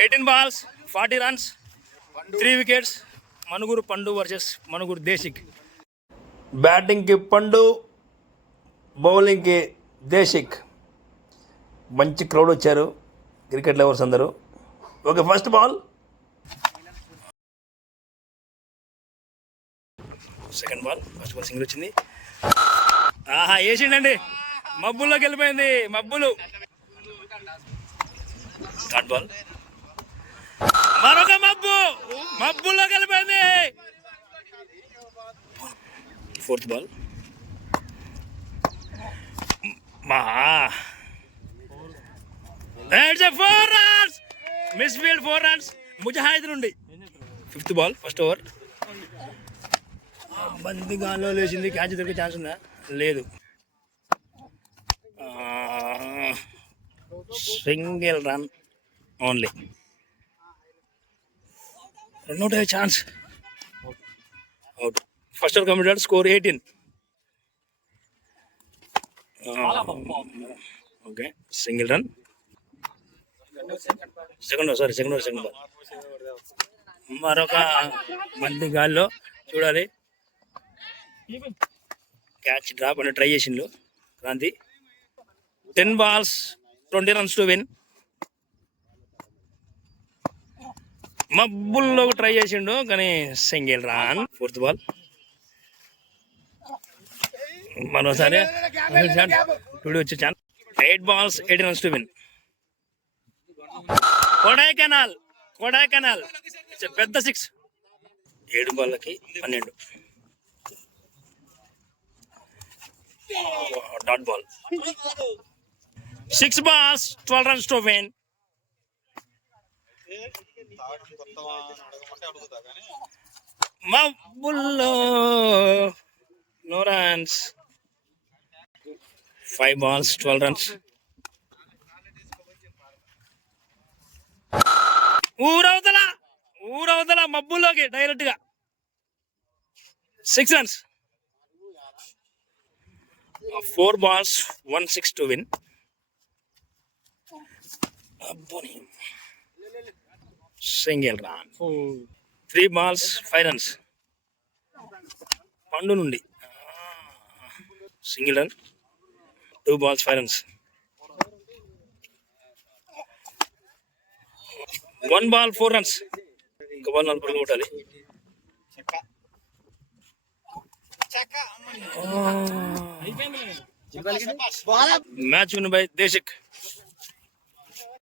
18 balls, 40 runs, 3 wickets. మనుగురు పండు వర్సెస్ మనుగురు దేశిక్. బ్యాటింగ్కి పండు, బౌలింగ్కి దేశిక్. మంచి క్రౌడ్ వచ్చారు క్రికెట్ లవర్స్ అందరూ. Okay, first ball, second ball. First ball single వచ్చింది. ఆహా, వేసిండండి, మబ్బుల్లోకి వెళ్ళిపోయింది, మబ్బులు. థర్డ్ బాల్, మరొక మబ్బు, మబ్బుల్లోకి వెళ్ళిపోయింది. ఫోర్త్ బాల్, మా 4 runs, misfield 4 runs Mujahid నుండి. Fifth ball, first over. బంతి గాల్లో లేచింది, క్యాచ్ దొరికే ఛాన్స్ ఉందా? లేదు. Single run only. Run out అయ్యే chance. Out. First over completed. Score 18. Okay, single run. Second ball. మరొక బంతి గాల్లో చూడాలి. క్యాచ్ డ్రాప్ అని ట్రై చేసిండు Kranti. 10 balls, 20 runs to win. మబ్బుల్లో ట్రై చేసిండు కానీ సింగిల్ రన్. ఫోర్త్ బాల్, మరోసారి టుడే వచ్చే ఛాన్స్. 8 balls, 18 runs to win. కొడైకెనాల్ పెద్ద 6. 7 బాళ్ళకి 12. Dot ball. 6 balls, 12 runs to win. మబ్బుల్లో నో రన్స్. 5 balls, 12 runs. ఊరవతల మబ్బుల్లోకి డైరెక్ట్ గా 6 runs. 4 balls, 1-6 to win. Single run. 3 balls, 5 runs. పండు నుండి single run. 2 balls, 5 runs. 1 ball, 4 runs. ఒక బాల్ 4 పరుగులు కొట్టాలి. మ్యాచ్ విన్ బై దేశిక్.